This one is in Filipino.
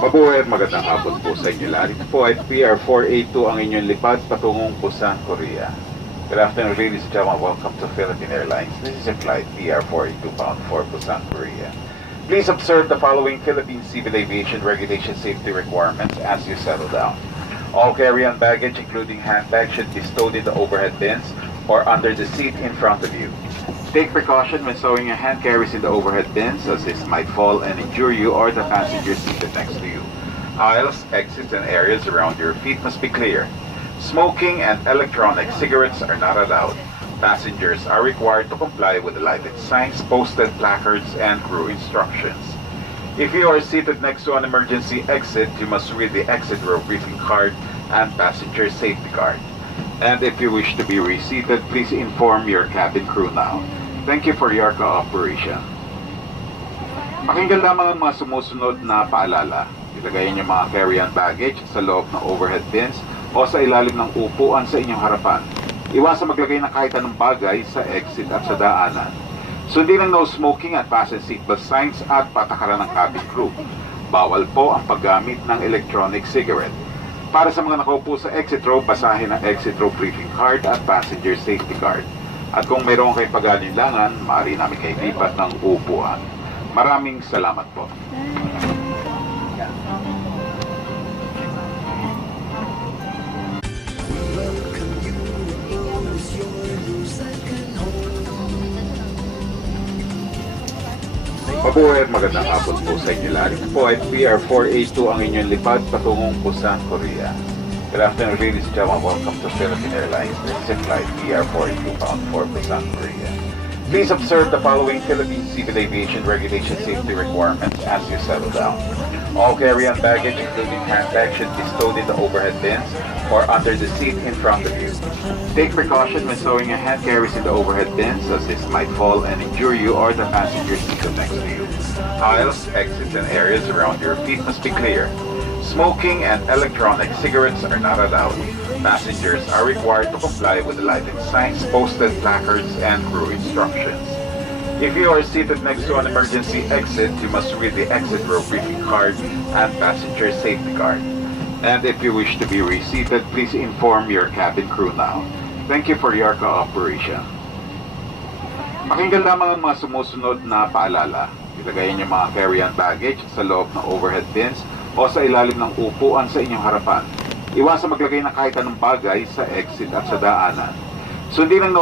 Mabuhay at magandang hapon po sa inyo lahat. Ito po ay PR482 ang inyong lipad patungong Busan, Korea. Good afternoon, ladies and gentlemen. Welcome to Philippine Airlines. This is a flight PR482 bound for Busan, Korea. Please observe the following Philippine Civil Aviation Regulation Safety requirements as you settle down. All carry-on baggage, including handbags, should be stowed in the overhead bins or under the seat in front of you. Take precaution when stowing your hand carries in the overhead bins, as this might fall and injure you or the passenger seated next to you. Aisles, exits, and areas around your feet must be clear. Smoking and electronic cigarettes are not allowed. Passengers are required to comply with the lighted signs, posted placards, and crew instructions. If you are seated next to an emergency exit, you must read the exit row briefing card and passenger safety card. And if you wish to be reseated, please inform your cabin crew now. Thank you for your cooperation. Pakinggan lamang ang mga sumusunod na paalala. Ilagayin yung mga carry-on baggage sa loob ng overhead bins o sa ilalim ng upuan sa inyong harapan. Iwasan maglagay ng kahit anong bagay sa exit at sa daanan. Sundin ang no smoking at fasten seatbelt signs at patakaran ng cabin crew. Bawal po ang paggamit ng electronic cigarette. Para sa mga nakaupo sa exit row, basahin ang exit row briefing card at passenger safety card. At kung mayroon kayong pag-alinlangan, maaari namin kayo lipat ng upuan. Maraming salamat po. Mabuhay at magandang hapon po sa inyo lahat. Ito po ay PR482 ang inyong lipad patungong Busan, Korea. Good afternoon, ladies and gentlemen. Welcome to Philippine Airlines. This is a flight PR482 bound for Busan, Korea. Please observe the following Philippine Civil Aviation Regulation Safety requirements as you settle down. All carry-on baggage, including handbags, should be stowed in the overhead bins or under the seat in front of you. Take precaution when stowing your hand carries in the overhead bins, as this might fall and injure you or the passenger seated next to you. Aisles, exits, and areas around your feet must be clear. Smoking and electronic cigarettes are not allowed. Passengers are required to comply with the lighted signs, posted placards, and crew instructions. If you are seated next to an emergency exit, you must read the exit row briefing card and passenger safety card. And if you wish to be reseated, please inform your cabin crew now. Thank you for your cooperation. Pakinggan lamang ang mga sumusunod na paalala. Ilagayin yung mga carry-on baggage sa loob ng overhead bins o sa ilalim ng upuan sa inyong harapan. Iwasan maglagay ng kahit anong bagay sa exit at sa daanan. Sundin ang no